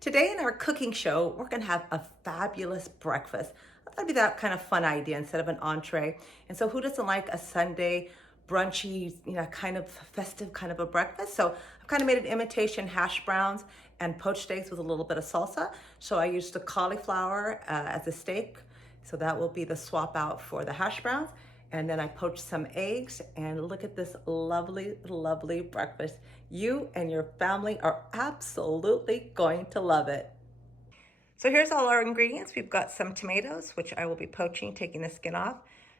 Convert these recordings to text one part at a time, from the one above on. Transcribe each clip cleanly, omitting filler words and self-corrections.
Today in our cooking show, we're gonna have a fabulous breakfast. I thought it'd be that kind of fun idea instead of an entree. And so who doesn't like a Sunday brunchy, kind of festive kind of a breakfast? So I've kind of made an imitation hash browns and poached steaks with a little bit of salsa. So I used the cauliflower as a steak. So that will be the swap out for the hash browns. And then I poached some eggs, and look at this lovely, lovely breakfast. You and your family are absolutely going to love it. So here's all our ingredients. We've got some tomatoes, which I will be poaching, taking the skin off,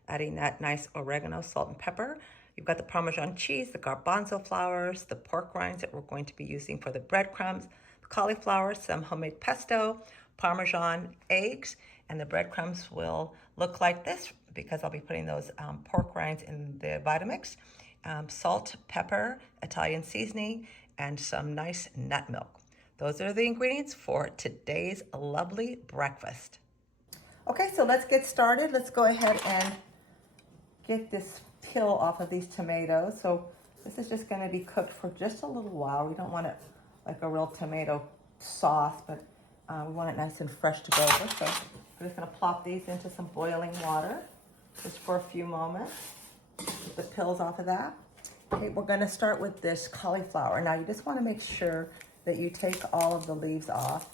adding that nice oregano, salt, and pepper. You've got the Parmesan cheese, the garbanzo flowers, the pork rinds that we're going to be using for the breadcrumbs, the cauliflower, some homemade pesto, Parmesan, eggs, and the breadcrumbs will look like this because I'll be putting those pork rinds in the Vitamix. Salt, pepper, Italian seasoning, and some nice nut milk. Those are the ingredients for today's lovely breakfast. Okay, so let's get started. Let's go ahead and get this peel off of these tomatoes. So this is just going to be cooked for just a little while. We don't want it like a real tomato sauce, but we want it nice and fresh to go over. So we're just going to plop these into some boiling water just for a few moments. Get the peels off of that. Okay, we're going to start with this cauliflower. Now you just want to make sure that you take all of the leaves off,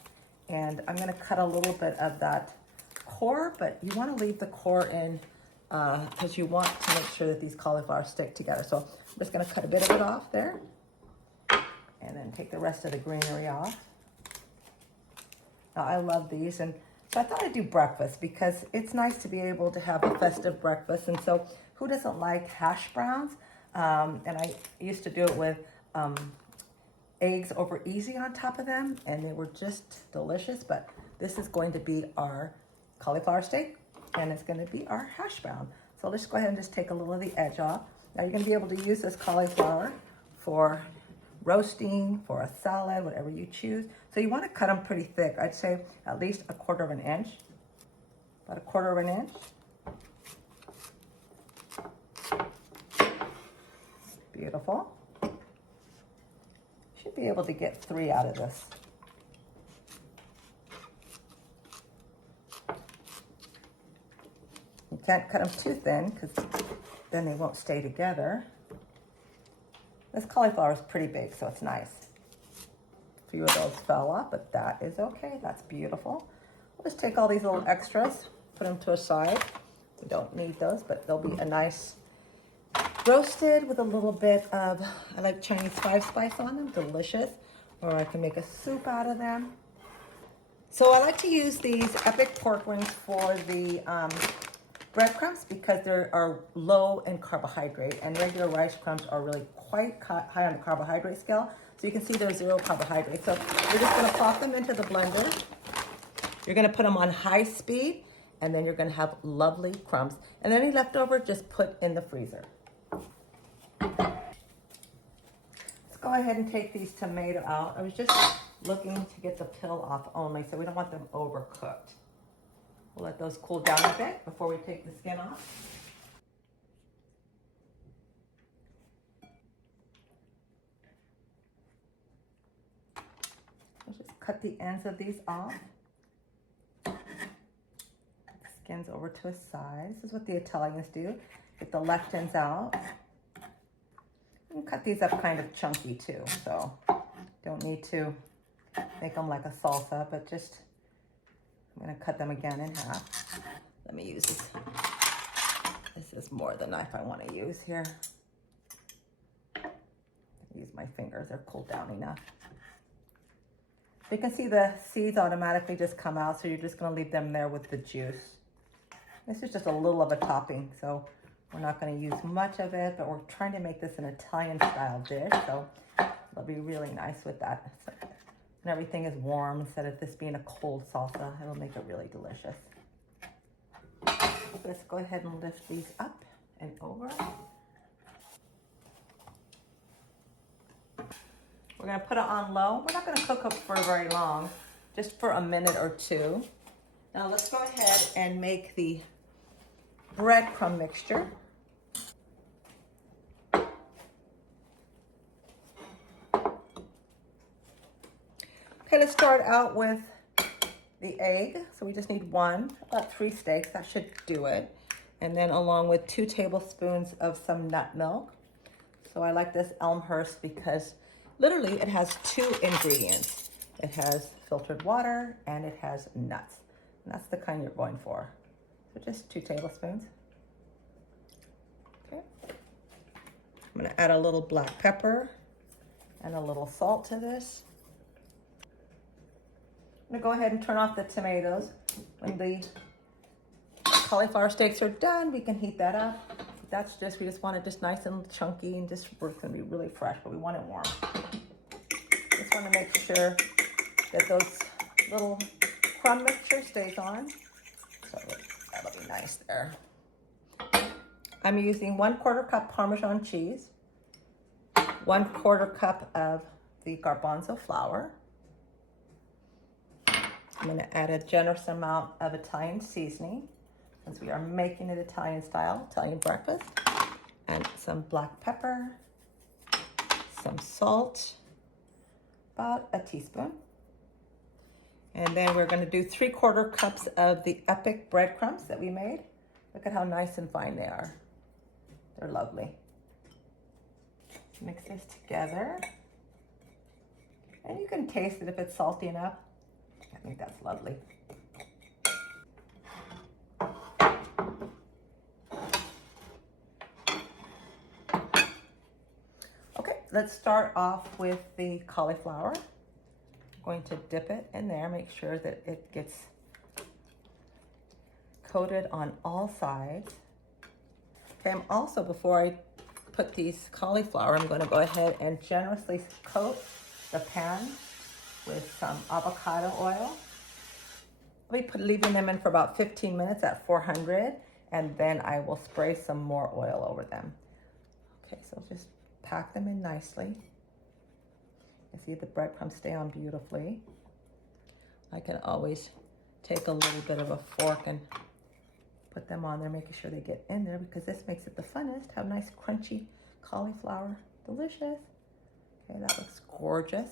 and I'm going to cut a little bit of that core, but you want to leave the core in because you want to make sure that these cauliflowers stick together. So I'm just going to cut a bit of it off there, and then take the rest of the greenery off. Now I love these, and so I thought I'd do breakfast because it's nice to be able to have a festive breakfast. And so who doesn't like hash browns? And I used to do it with eggs over easy on top of them, and they were just delicious. But this is going to be our cauliflower steak, and it's going to be our hash brown. So let's go ahead and just take a little of the edge off. Now you're going to be able to use this cauliflower for roasting, for a salad, whatever you choose. So you want to cut them pretty thick. I'd say at least a quarter of an inch, about a quarter of an inch. Beautiful. Should be able to get 3 out of this. You can't cut them too thin because then they won't stay together. This cauliflower is pretty big, so it's nice. A few of those fell off, but that is okay. That's beautiful. We'll just take all these little extras, put them to a side. We don't need those, but they'll be a nice roasted with a little bit of, I like Chinese 5-spice on them, delicious. Or I can make a soup out of them. So I like to use these epic pork wings for the breadcrumbs because they are low in carbohydrate, and regular rice crumbs are really quite high on the carbohydrate scale. So you can see there's 0 carbohydrate. So you're just gonna pop them into the blender. You're gonna put them on high speed, and then you're gonna have lovely crumbs. And any leftover, just put in the freezer. Let's go ahead and take these tomatoes out. I was just looking to get the peel off only, so we don't want them overcooked. We'll let those cool down a bit before we take the skin off. Let's just cut the ends of these off. The skin's over to a side. This is what the Italians do. Get the lectins out. You can cut these up kind of chunky too, so don't need to make them like a salsa, but just I'm going to cut them again in half. Let me use this. This is more the knife I want to use here. Use my fingers, they're cooled down enough. You can see the seeds automatically just come out, so you're just going to leave them there with the juice. This is just a little of a topping, so we're not going to use much of it, but we're trying to make this an Italian style dish, so it'll be really nice with that. And everything is warm instead of this being a cold salsa. It'll make it really delicious. Let's go ahead and lift these up and over. We're gonna put it on low. We're not gonna cook up for very long, just for a minute or two. Now let's go ahead and make the breadcrumb mixture. going to start out with the egg. So we just need one, about 3 steaks. That should do it. And then along with 2 tablespoons of some nut milk. So I like this Elmhurst because literally it has 2 ingredients. It has filtered water and it has nuts. And that's the kind you're going for. So just 2 tablespoons. Okay. I'm going to add a little black pepper and a little salt to this. I'm going to go ahead and turn off the tomatoes. When the cauliflower steaks are done, we can heat that up. That's just, we just want it just nice and chunky and just, it's going to be really fresh, but we want it warm. Just want to make sure that those little crumb mixture stays on. So that'll be nice there. I'm using 1/4 cup Parmesan cheese, 1/4 cup of the garbanzo flour. I'm going to add a generous amount of Italian seasoning, since we are making it Italian style, Italian breakfast, and some black pepper, some salt, about a teaspoon. And then we're going to do 3/4 cups of the epic breadcrumbs that we made. Look at how nice and fine they are. They're lovely. Mix this together. And you can taste it if it's salty enough. I think that's lovely. Okay, let's start off with the cauliflower. I'm going to dip it in there, make sure that it gets coated on all sides. Okay, I'm also, before I put these cauliflower, I'm going to go ahead and generously coat the pan with some avocado oil. I'll be leaving them in for about 15 minutes at 400, and then I will spray some more oil over them. Okay, so just pack them in nicely. You see the breadcrumbs stay on beautifully. I can always take a little bit of a fork and put them on there, making sure they get in there, because this makes it the funnest. Have nice crunchy cauliflower. Delicious. Okay, that looks gorgeous.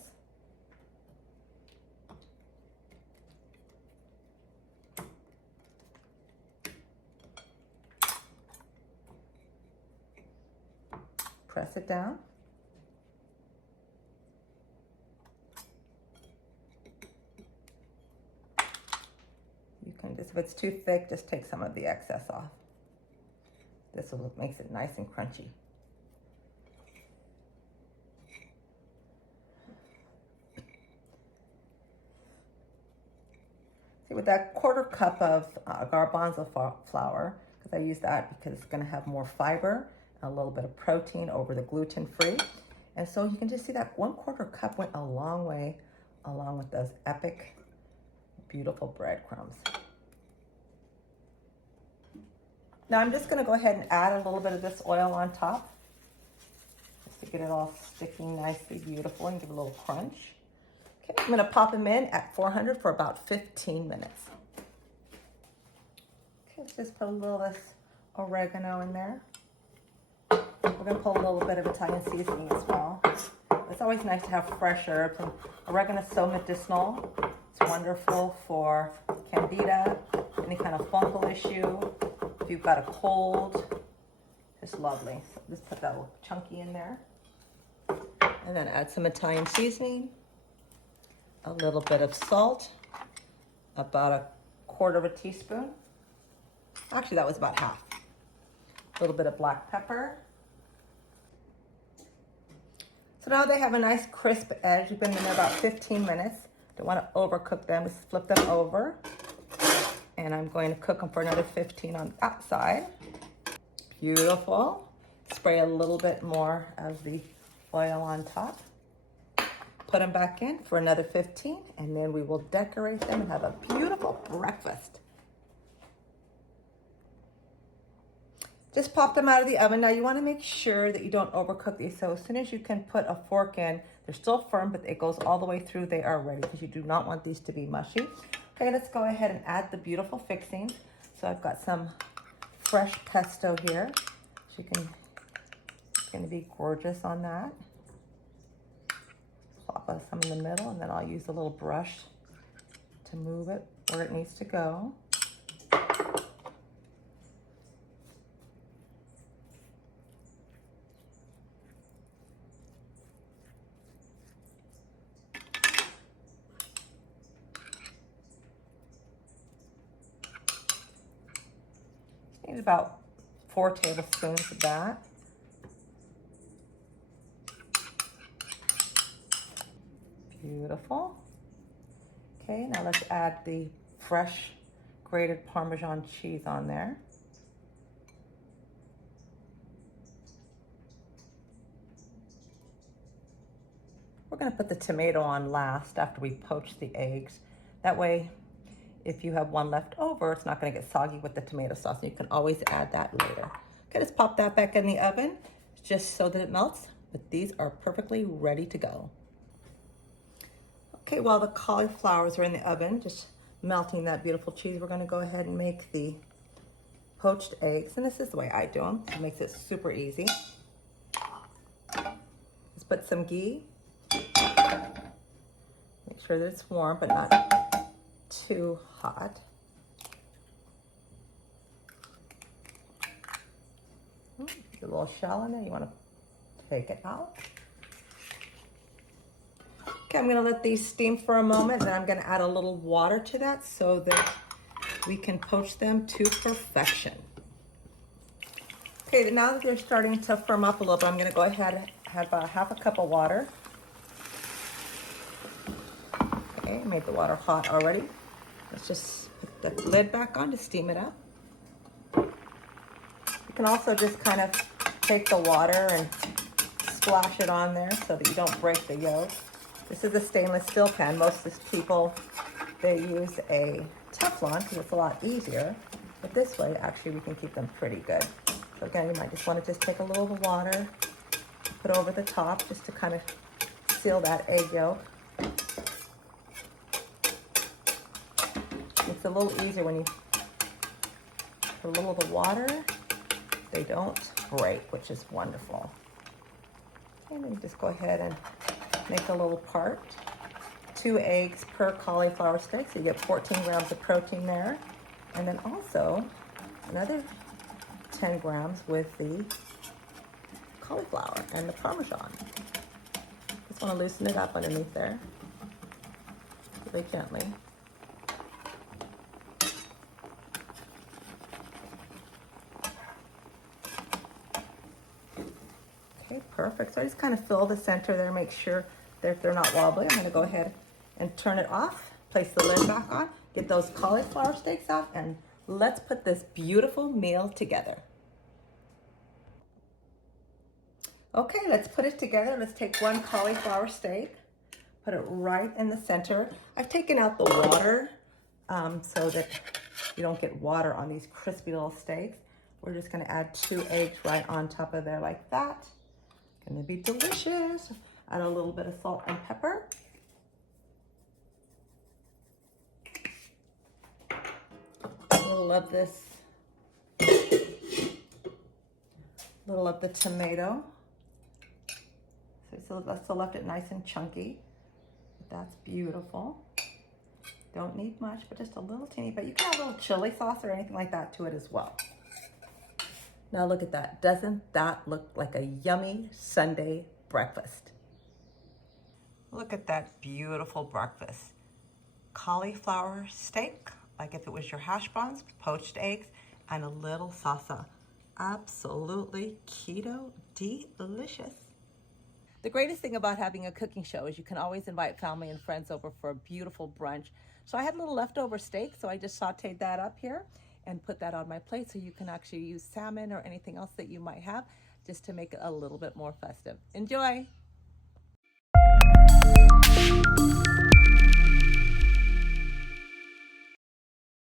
Press it down. You can just, if it's too thick, just take some of the excess off. This will makes it nice and crunchy. See, with that 1/4 cup of garbanzo flour, because I use that because it's going to have more fiber, a little bit of protein over the gluten-free. And so you can just see that 1/4 cup went a long way along with those epic, beautiful breadcrumbs. Now I'm just going to go ahead and add a little bit of this oil on top, just to get it all sticking nicely, beautiful, and give it a little crunch. Okay, I'm going to pop them in at 400 for about 15 minutes. Okay, let's just put a little of this oregano in there. We're going to put a little bit of Italian seasoning as well. It's always nice to have fresh herbs, and oregano is so medicinal. It's wonderful for candida, any kind of fungal issue. If you've got a cold, it's lovely. So just put that little chunky in there. And then add some Italian seasoning, a little bit of salt, about 1/4 teaspoon. Actually, that was about half. A little bit of black pepper. So now they have a nice crisp edge. You've been in there about 15 minutes. Don't want to overcook them. Just flip them over. And I'm going to cook them for another 15 on that side. Beautiful. Spray a little bit more of the oil on top. Put them back in for another 15, and then we will decorate them and have a beautiful breakfast. Just pop them out of the oven. Now you want to make sure that you don't overcook these. So as soon as you can put a fork in, they're still firm, but it goes all the way through. They are ready, because you do not want these to be mushy. Okay, let's go ahead and add the beautiful fixings. So I've got some fresh pesto here. So you can, it's going to be gorgeous on that. Plop some in the middle, and then I'll use a little brush to move it where it needs to go. Need about 4 tablespoons of that. Beautiful. Okay, now let's add the fresh grated Parmesan cheese on there. We're going to put the tomato on last after we poach the eggs. That way, if you have one left over, it's not going to get soggy with the tomato sauce. And you can always add that later. Okay, let's pop that back in the oven just so that it melts. But these are perfectly ready to go. Okay, while the cauliflowers are in the oven, just melting that beautiful cheese, we're going to go ahead and make the poached eggs. And this is the way I do them. It makes it super easy. Let's put some ghee. Make sure that it's warm, but not too hot. A little shell in there, you want to take it out. Okay, I'm going to let these steam for a moment, and then I'm going to add a little water to that so that we can poach them to perfection. Okay, now that they're starting to firm up a little bit, I'm going to go ahead and have about half a cup of water. Okay, I made the water hot already. Let's just put the lid back on to steam it up. You can also just kind of take the water and splash it on there so that you don't break the yolk. This is a stainless steel pan. Most people, they use a Teflon because it's a lot easier. But this way, actually, we can keep them pretty good. So again, you might just want to just take a little of the water, put over the top just to kind of seal that egg yolk. It's a little easier when you put a little of the water. They don't break, which is wonderful. And then just go ahead and make a little part. 2 eggs per cauliflower steak, so you get 14 grams of protein there. And then also another 10 grams with the cauliflower and the Parmesan. Just want to loosen it up underneath there really gently. Okay, perfect. So I just kind of fill the center there, make sure that they're not wobbly. I'm going to go ahead and turn it off, place the lid back on, get those cauliflower steaks out, and let's put this beautiful meal together. Okay, let's put it together. Let's take 1 cauliflower steak, put it right in the center. I've taken out the water so that you don't get water on these crispy little steaks. We're just gonna add 2 eggs right on top of there like that. Gonna be delicious. Add a little bit of salt and pepper. Little of this, little of the tomato. So let's left it nice and chunky. That's beautiful. Don't need much, but just a little teeny bit. You can add a little chili sauce or anything like that to it as well. Now look at that. Doesn't that look like a yummy Sunday breakfast? Look at that beautiful breakfast. Cauliflower steak, like if it was your hash browns, poached eggs, and a little salsa. Absolutely keto delicious. The greatest thing about having a cooking show is you can always invite family and friends over for a beautiful brunch. So I had a little leftover steak, so I just sauteed that up here and put that on my plate, so you can actually use salmon or anything else that you might have just to make it a little bit more festive. Enjoy!